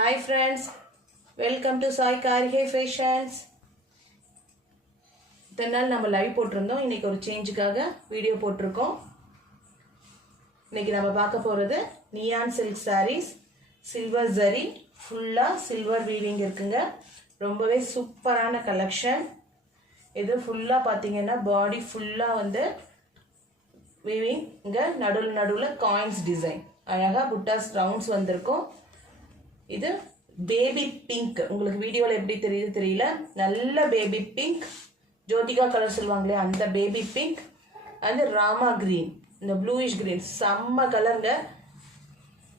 Hi friends, welcome to Sai Karike Fashions. இதனால் நம்ம live போட்டிருந்தோம். இன்னைக்கு ஒரு சேஞ்சுக்காக வீடியோ போட்டிருக்கோம். இன்னைக்கு நம்ம பார்க்க போகிறது neon silk saris, silver zari, ஃபுல்லாக சில்வர் வீவிங் இருக்குங்க. ரொம்பவே சூப்பரான கலெக்ஷன். இது ஃபுல்லாக பார்த்தீங்கன்னா பாடி ஃபுல்லாக வந்து வீவிங், இங்கே நடுவில் காயின்ஸ் டிசைன், அழகாக புட்டாஸ் ரவுண்ட்ஸ் வந்திருக்கும். இது பேபி பிங்க், உங்களுக்கு வீடியோவில் எப்படி தெரியுது தெரியல, நல்ல பேபி பிங்க், ஜோதிகா கலர் சொல்லுவாங்களே அந்த baby pink, and Rama green, இந்த ப்ளூயிஷ் கிரீன், செம்ம கலருங்க.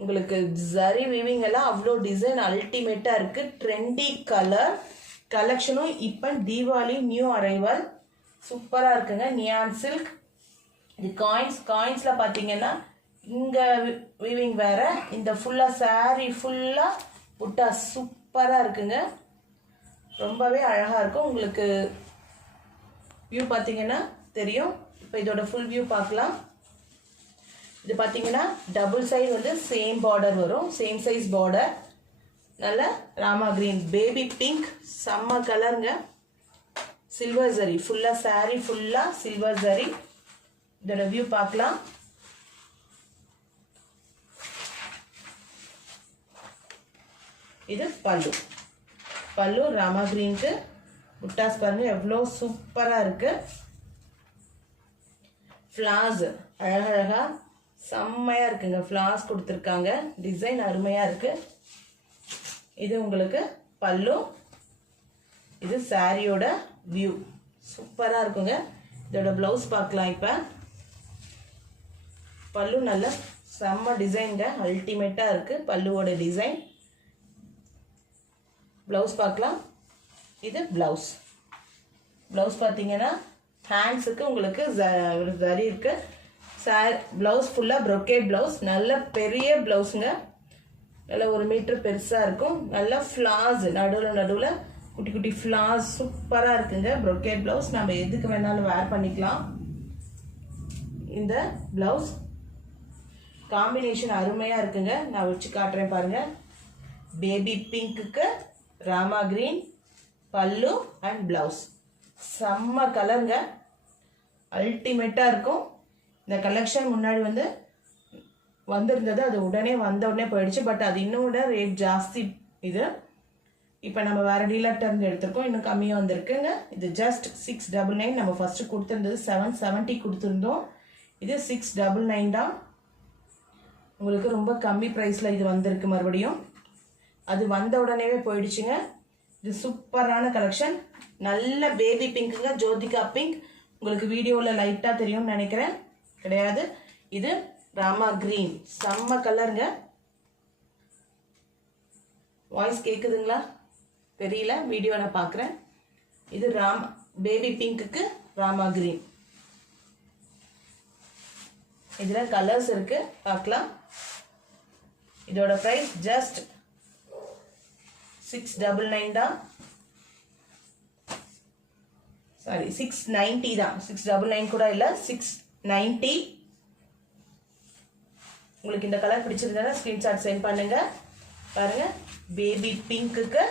உங்களுக்கு ஜரி வீவிங் எல்லாம் அவ்வளோ டிசைன் அல்டிமேட்டாக இருக்குது. ட்ரெண்டி கலர் கலெக்ஷனும் இப்போ தீபாவளி நியூ அரைவல் சூப்பராக இருக்குங்க. Neon silk. இது காயின்ஸில் பார்த்தீங்கன்னா இங்கே வீவிங் வேறு, இந்த ஃபுல்லாக சாரீ ஃபுல்லாக புட்டா சூப்பராக இருக்குங்க. ரொம்பவே அழகாக இருக்கும். உங்களுக்கு வியூ பார்த்தீங்கன்னா தெரியும். இப்போ இதோட ஃபுல் வியூ பார்க்கலாம். இது பார்த்தீங்கன்னா டபுள் சைடு வந்து சேம் பார்டர் வரும், சேம் சைஸ் பார்டர். நல்ல ராமா கிரீன், பேபி பிங்க், செம்ம கலருங்க. சில்வர் ஜரி ஃபுல்லாக, சாரீ ஃபுல்லாக சில்வர் ஜரி. இதோட வியூ பார்க்கலாம். இது பல்லு ராமா கிரீனுக்கு புட்டாஸ் பாருங்க எவ்வளோ சூப்பராக இருக்கு. ஃப்ளார்ஸ் அழகழகா செம்மையாக இருக்குங்க. ஃப்ளார்ஸ் கொடுத்துருக்காங்க, டிசைன் அருமையாக இருக்கு. இது உங்களுக்கு பல்லு. இது சாரியோட வியூ சூப்பராக இருக்குங்க. இதோட ப்ளவுஸ் பார்க்கலாம். இப்போ பல்லு நல்ல செம்ம டிசைனுங்க, அல்டிமேட்டாக இருக்குது பல்லுவோட டிசைன். ப்ளவுஸ் பார்க்கலாம். இது ப்ளவுஸ் பார்த்தீங்கன்னா ஹேண்ட்ஸுக்கு உங்களுக்கு ஜரி இருக்குது. ப்ளவுஸ் ஃபுல்லாக ப்ரொக்கேட் ப்ளவுஸ், நல்ல பெரிய ப்ளவுஸுங்க, நல்ல 1 மீட்டர் பெருசாக இருக்கும். நல்ல ஃப்ளார்ஸ் நடுவில் குட்டி குட்டி ஃப்ளார்ஸ் சூப்பராக இருக்குங்க. ப்ரொக்கேட் ப்ளவுஸ் நம்ம எதுக்கு வேணாலும் வேர் பண்ணிக்கலாம். இந்த ப்ளவுஸ் காம்பினேஷன் அருமையாக இருக்குங்க. நான் வச்சு காட்டுறேன் பாருங்கள். பேபி பிங்க்குக்கு ராமா கிரீன் பல்லு அண்ட் ப்ளவுஸ், செம்ம கலருங்க, அல்டிமேட்டாக இருக்கும். இந்த கலெக்ஷன் முன்னாடி வந்திருந்தது, அது வந்த உடனே போயிடுச்சு. பட் அது இன்னும் ரேட் ஜாஸ்தி. இது இப்போ நம்ம வேறு டீலர்கிட்ட இருந்து எடுத்திருக்கோம், இன்னும் கம்மியாக வந்திருக்குங்க. இது ஜஸ்ட் 699. நம்ம ஃபஸ்ட்டு கொடுத்துருந்தது 770 கொடுத்துருந்தோம். இது 699 தான். உங்களுக்கு ரொம்ப கம்மி ப்ரைஸில் இது வந்திருக்கு. மறுபடியும் அது வந்த உடனேவே போயிடுச்சுங்க. இது சூப்பரான கலெக்ஷன். நல்ல பேபி பிங்க்குங்க, ஜோதிகா பிங்க். உங்களுக்கு வீடியோவில் லைட்டாக தெரியும்னு நினைக்கிறேன், கிடையாது. இது ராமா கிரீன், செம்ம கலருங்க. வாய்ஸ் கேட்குதுங்களா தெரியல, வீடியோ நான் பார்க்குறேன். இது பேபி பிங்க்குக்கு ராமா கிரீன். இதில் கலர்ஸ் இருக்குது, பார்க்கலாம். இதோட ப்ரைஸ் ஜஸ்ட் 699 தான். சாரி 690 தான். 699 கூட இல்லை, 690. உங்களுக்கு இந்த கலர் பிடிச்சிருந்தா ஸ்க்ரீன்ஷாட் சென்ட் பண்ணுங்க. பாருங்க, பேபி பிங்க்குக்கு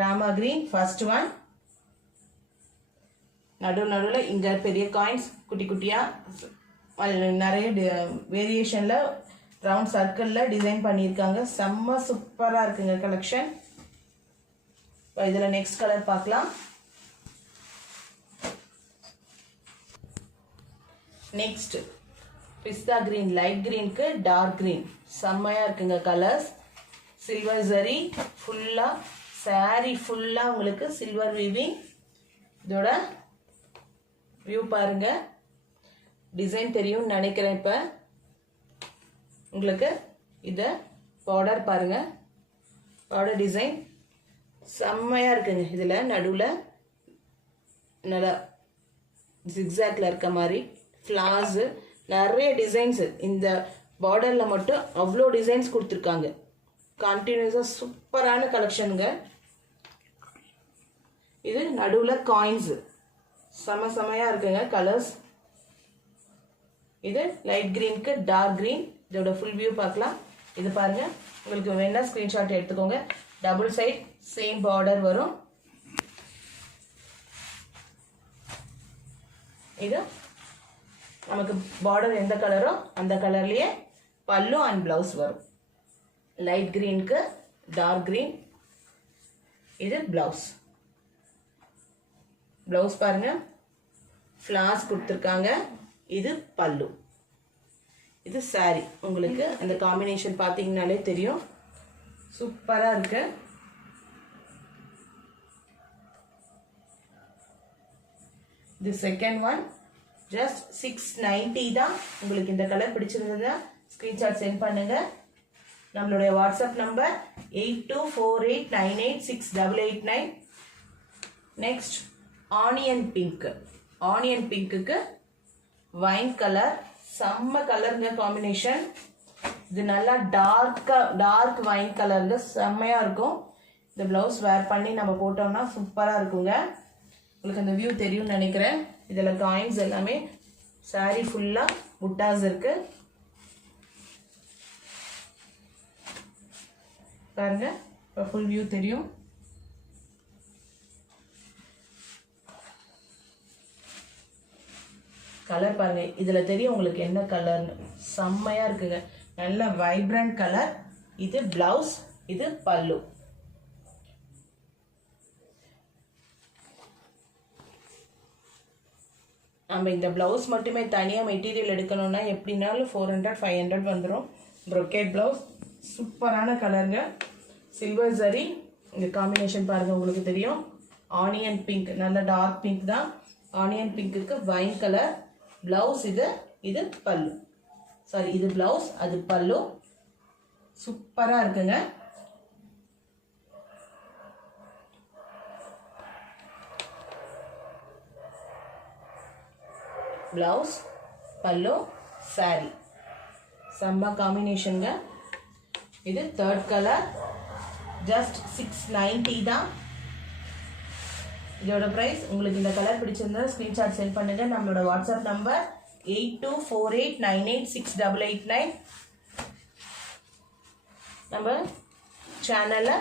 ராமா கிரீன் ஃபர்ஸ்ட் ஒன். நடுவில் இங்கே பெரிய காயின்ஸ் குட்டி குட்டியாக நிறைய வேரியேஷனில் ரவுண்ட் சர்க்கிளில் டிசைன் பண்ணியிருக்காங்க. செம்ம சூப்பராக இருக்குங்க கலெக்ஷன். இப்போ இதில் நெக்ஸ்ட் கலர் பார்க்கலாம். நெக்ஸ்ட் பிஸ்தா கிரீன், லைட் கிரீனுக்கு டார்க் கிரீன், செம்மையாக இருக்குங்க கலர்ஸ். சில்வர் ஜரி ஃபுல்லாக, சாரீ ஃபுல்லாக உங்களுக்கு சில்வர் வீவிங். இதோட வியூ பாருங்க, டிசைன் தெரியும்னு நினைக்கிறேன். இப்போ உங்களுக்கு இதை பார்டர் பாருங்க, பார்டர் டிசைன் செம்மையாக இருக்குங்க. இதில் நடுவில் நல்லா ஜிக்ஸாக்ல இருக்க மாதிரி ஃப்ளார்ஸு, நிறைய டிசைன்ஸு. இந்த பார்டரில் மட்டும் அவ்வளோ டிசைன்ஸ் கொடுத்துருக்காங்க. கண்டினியூஸாக சூப்பரான கலெக்ஷனுங்க. இது நடுவில் காயின்ஸு செம்மையாக இருக்குங்க கலர்ஸ். இது லைட் கிரீனுக்கு டார்க் கிரீன். இதோட ஃபுல் வியூ பார்க்கலாம். இது பாருங்க, உங்களுக்கு வேணா ஸ்கிரீன்ஷாட் எடுத்துக்கோங்க. டபுள் சைட் சேம் பார்டர் வரும். இது நமக்கு பார்டர் எந்த கலரோ அந்த கலர்லயே பல்லு அண்ட் பிளவுஸ் வரும். லைட் கிரீனுக்கு டார்க் கிரீன். இது பிளவுஸ். பிளவுஸ் பாருங்க, ஃப்ளார்ஸ் கொடுத்துருக்காங்க. இது பல்லு. இது சாரி. உங்களுக்கு அந்த காம்பினேஷன் பார்த்தீங்கன்னாலே தெரியும், சூப்பராக இருக்கு. இது செகண்ட் ஒன். ஜஸ்ட் 690 தான். உங்களுக்கு இந்த கலர் பிடிச்சிருந்ததுன்னா ஸ்க்ரீன்ஷாட் சென்ட் பண்ணுங்க. நம்மளுடைய WhatsApp number 8248986889. Next onion pink. Onion பிங்க்குக்கு வைன் கலர். செம்ம கலருங்க காம்பினேஷன். இது நல்லா டார்க் வைன் கலருங்க, செம்மையாக இருக்கும். இந்த ப்ளவுஸ் வேர் பண்ணி நம்ம போட்டோம்னா சூப்பராக இருக்குங்க. உங்களுக்கு அந்த வியூ தெரியும்னு நினைக்கிறேன். இதில் காயின்ஸ் எல்லாமே சாரீ ஃபுல்லாக புட்டாஸ் இருக்கு பாருங்க. இப்போ ஃபுல் வியூ தெரியும். கலர் பாருங்க, இதில் தெரியும் உங்களுக்கு என்ன கலர்னு. செம்மையாக இருக்குங்க, நல்ல வைப்ரண்ட் கலர். இது பிளவுஸ், இது பல்லு. நம்ம இந்த பிளவுஸ் மட்டுமே தனியாக மெட்டீரியல் எடுக்கணும்னா எப்படினாலும் 400-500 வந்துடும். ப்ரொக்கேட் பிளவுஸ், சூப்பரான கலருங்க. சில்வர் ஜரி. இந்த காம்பினேஷன் பாருங்கள், உங்களுக்கு தெரியும். ஆனியன் பிங்க், நல்ல டார்க் பிங்க் தான். ஆனியன் பிங்க்குக்கு வைன் கலர். பிளவுஸ் இது பல்லு. சாரி, இது பிளவுஸ், அது பல்லு. சூப்பராக இருக்குங்க. பிளவுஸ், பல்லு, சாரி, செம்ம காம்பினேஷனுங்க. இது தேர்ட் கலர். ஜஸ்ட் 690 தான். இதோட ப்ரைஸ். உங்களுக்கு இந்த கலர் பிடிச்சிருந்தா ஸ்க்ரீன்ஷாட் சென்ட் பண்ணுங்க. நம்மளோட வாட்ஸ்அப் நம்பர் 8248986889. நம்ம சேனலை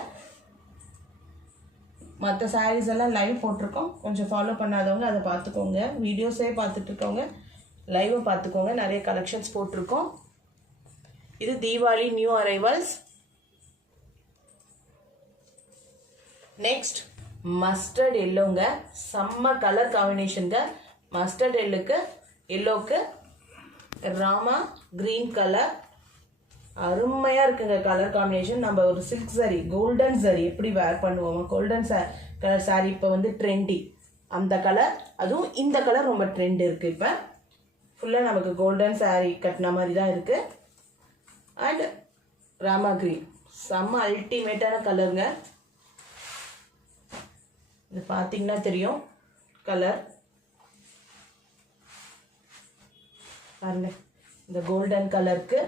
மற்ற சாரீஸ் எல்லாம் லைவ் போட்டிருக்கோம். கொஞ்சம் ஃபாலோ பண்ணாதவங்க அதை பார்த்துக்கோங்க. வீடியோஸே பார்த்துட்டு இருக்கவங்க லைவை பார்த்துக்கோங்க. நிறைய கலெக்ஷன்ஸ் போட்டிருக்கோம். இது Deepavali new arrivals. Next mustard எல்லோங்க. செம்ம கலர் காம்பினேஷனுங்க. மஸ்டர்ட் எல்லோக்கு ராமா கிரீன் கலர். அருமையாக இருக்குங்க கலர் காம்பினேஷன். நம்ம ஒரு சில்க் சாரி, கோல்டன் சாரி எப்படி வேர் பண்ணுவோம், கோல்டன் கலர் சாரி இப்போ வந்து ட்ரெண்டி. அந்த கலர், அதுவும் இந்த கலர் ரொம்ப ட்ரெண்ட் இருக்குது. இப்போ ஃபுல்லாக நமக்கு கோல்டன் சாரி கட்டின மாதிரி தான் இருக்குது. அண்ட் ராமா கிரீன், செம்ம அல்டிமேட்டான கலருங்க. இது பார்த்தீங்கன்னா தெரியும் கலர் பாருங்க. இந்த கோல்டன் கலருக்கு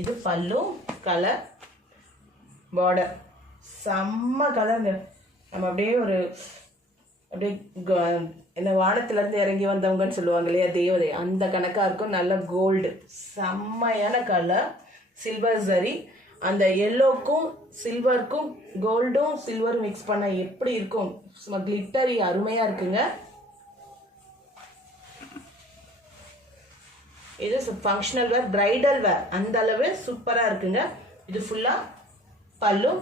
இது பல்லு கலர். பார்டர் செம்ம கலருங்க. நம்ம அப்படியே அப்படியே என்ன வானத்திலேருந்து இறங்கி வந்தவங்கன்னு சொல்லுவாங்க இல்லையா, தேவதை, அந்த கணக்காக இருக்கும். நல்ல கோல்டு, செம்மையான கலர். சில்வர் சரி. அந்த எல்லோக்கும் சில்வருக்கும் கோல்டும் சில்வரும் மிக்ஸ் பண்ண எப்படி இருக்கும், சும்மா கிளிட்டரி, அருமையாக இருக்குங்க. இது ஃபங்க்ஷனல் வேர், பிரைடல் வேர், அந்த அளவு சூப்பராக இருக்குங்க. இது ஃபுல்லாக பல்லு,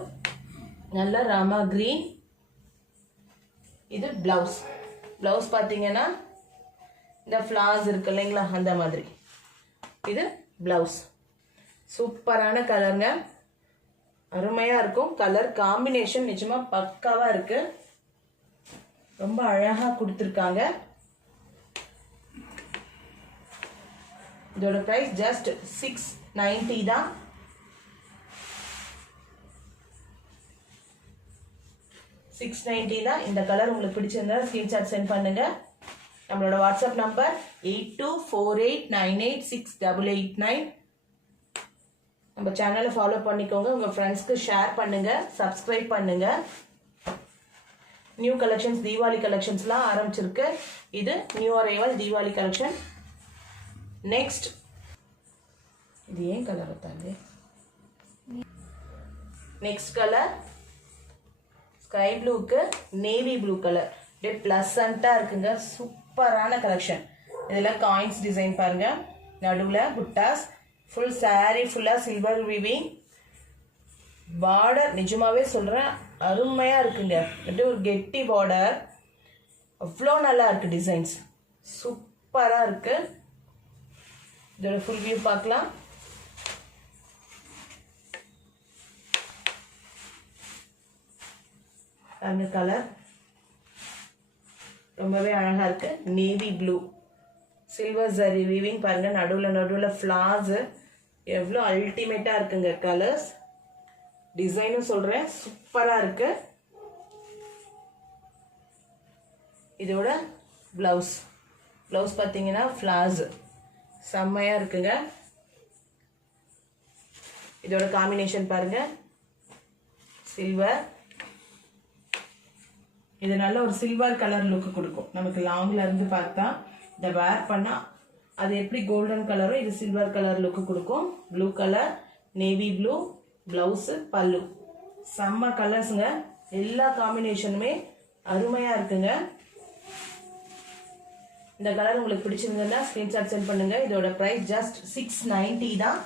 நல்ல ராமா கிரீன். இது பிளவுஸ். பிளவுஸ் பார்த்தீங்கன்னா இந்த ஃப்ளார்ஸ் இருக்கு இல்லைங்களா, அந்த மாதிரி. இது பிளவுஸ். சூப்பரான கலருங்க, அருமையாக இருக்கும். கலர் காம்பினேஷன் நிஜமாக பக்காவாக இருக்கு. ரொம்ப அழகாக கொடுத்துருக்காங்க. இதோட ப்ரைஸ் ஜஸ்ட் 690 தான். $690 இந்த கலர் உங்களுக்கு பிடிச்சிருந்தா ஸ்கிரீன்ஷாட் சென்ட் பண்ணுங்க. நம்மளோட வாட்ஸ்அப் நம்பர் 8248986889. நம்ம சேனலை ஃபாலோ பண்ணிக்கோங்க. உங்கள் ஃப்ரெண்ட்ஸ்க்கு ஷேர் பண்ணுங்க, சப்ஸ்கிரைப் பண்ணுங்க. நியூ கலெக்ஷன்ஸ், தீபாவளி கலெக்ஷன்ஸ்லாம் ஆரம்பிச்சிருக்கு. இது new arrival Deepavali collection. Next இது ஏன் கலர் வைத்தாங்க, நெக்ஸ்ட் கலர் ஸ்கை ப்ளூக்கு நேவி ப்ளூ கலர். அப்படியே ப்ளசண்ட்டாக இருக்குங்க. சூப்பரான கலெக்ஷன். இதில் காயின்ஸ் டிசைன் பாருங்க. நடுவில் புட்டாஸ். ஃபுல் சாரீ ஃபுல்லாக சில்வர் வீவிங். பார்டர் நிஜமாவே சொல்கிறேன் அருமையாக இருக்குங்க. அப்படியே ஒரு கெட்டி பார்டர். அவ்வளோ நல்லா இருக்குது. டிசைன்ஸ் சூப்பராக இருக்குது. இதோட ஃபுல் வியூ பார்க்கலாம். அந்த கலர் ரொம்பவே அழகா இருக்கு. Navy blue silver zari weaving பாருங்க. நடுவில் ஃப்ளார்ஸ் எவ்வளோ அல்டிமேட்டா இருக்குங்க. கலர்ஸ் டிசைனும் சொல்றேன் சூப்பரா இருக்கு. இதோட பிளவுஸ் பார்த்தீங்கன்னா ஃப்ளார்ஸ் செம்மையா இருக்குங்க. இதோட காம்பினேஷன் பாருங்க. சில்வர். இது நல்ல ஒரு சில்வர் கலர் லுக் கொடுக்கும் நமக்கு. லாங்ல இருந்து பார்த்தா இதை வேர் பண்ணா அது எப்படி கோல்டன் கலரோ இது சில்வர் கலர் லுக் கொடுக்கும். Blue colour, navy blue, blouse, பல்லு. செம்ம கலர்ஸுங்க. எல்லா காம்பினேஷனுமே அருமையா இருக்குங்க. இந்த கலர் உங்களுக்கு பிடிச்சிருந்ததுன்னா ஸ்கிரீன்ஷாட் சென்ட் பண்ணுங்க. இதோட பிரைஸ் ஜஸ்ட் 690 தான்.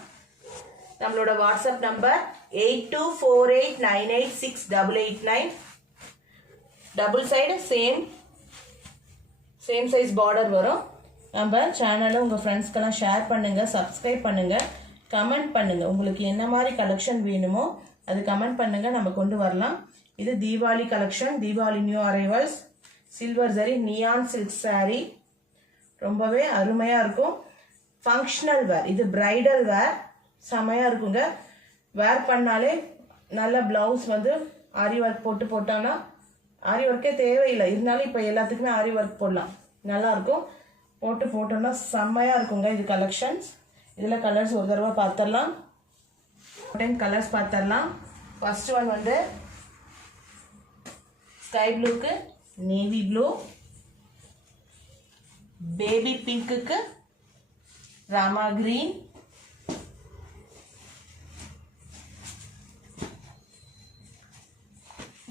நம்மளோட WhatsApp number 8248986889. Double side same size border வரும். நம்ம சேனலை உங்கள் ஃப்ரெண்ட்ஸ்க்கெல்லாம் ஷேர் பண்ணுங்கள், சப்ஸ்கிரைப் பண்ணுங்கள், கமெண்ட் பண்ணுங்கள். உங்களுக்கு என்ன மாதிரி கலெக்ஷன் வேணுமோ அது கமெண்ட் பண்ணுங்கள், நம்ம கொண்டு வரலாம். இது Deepavali collection. Deepavali new arrivals. Silver zari neon silk sari ரொம்பவே அருமையாக இருக்கும். ஃபங்க்ஷனல் வேர். இது பிரைடல் வேர். செமையாக இருக்குங்க. வேர் பண்ணாலே நல்ல ப்ளவுஸ் வந்து ஆரி ஒர்க் போட்டாங்கன்னா ஆரி ஒர்க்கே தேவையில்லை. இருந்தாலும் இப்போ எல்லாத்துக்குமே ஆரி ஒர்க் போடலாம். நல்லாயிருக்கும். போட்டோம்னா செம்மையாக இருக்குங்க. இது கலெக்ஷன்ஸ். இதில் கலர்ஸ் ஒரு தடவை பார்த்துடலாம். 10 கலர்ஸ் பார்த்துடலாம். ஃபர்ஸ்ட் ஒன் வந்து ஸ்கை ப்ளூக்கு நேவி ப்ளூ, பேபி பிங்க்குக்கு ராமா கிரீன்,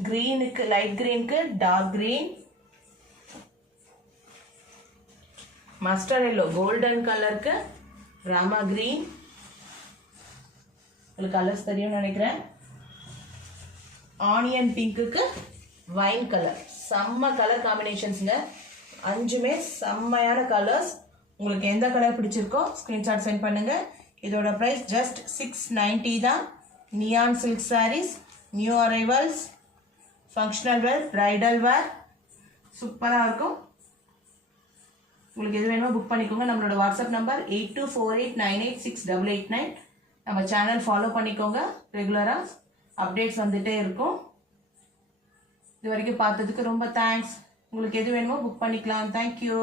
கிரீனுக்கு லைட் கிரீனுக்கு dark green, mustard yellow golden கலருக்கு ராமா கிரீன். உங்களுக்கு கலர்ஸ் தெரியும் நினைக்கிறேன். ஆனியன் பிங்க்குக்கு வைன் கலர். செம்ம கலர் காம்பினேஷன்ஸுங்க. 5மே செம்மையான கலர்ஸ். உங்களுக்கு எந்த கலர் பிடிச்சிருக்கோ ஸ்கிரீன்ஷாட் சென்ட் பண்ணுங்க. இதோட பிரைஸ் ஜஸ்ட் 690 தான். Neon silk saris, new arrivals, functional wear, bridal wear சூப்பராக இருக்கும். உங்களுக்கு எது வேணுமோ புக் பண்ணிக்கோங்க. நம்மளோட வாட்ஸ்அப் நம்பர் 8248986889. நம்ம சேனல் ஃபாலோ பண்ணிக்கோங்க. ரெகுலராக அப்டேட்ஸ் வந்துட்டே இருக்கும். இது வரைக்கும் பார்த்ததுக்கு ரொம்ப தேங்க்ஸ். உங்களுக்கு எது வேணுமோ புக் பண்ணிக்கலாம். தேங்க்யூ.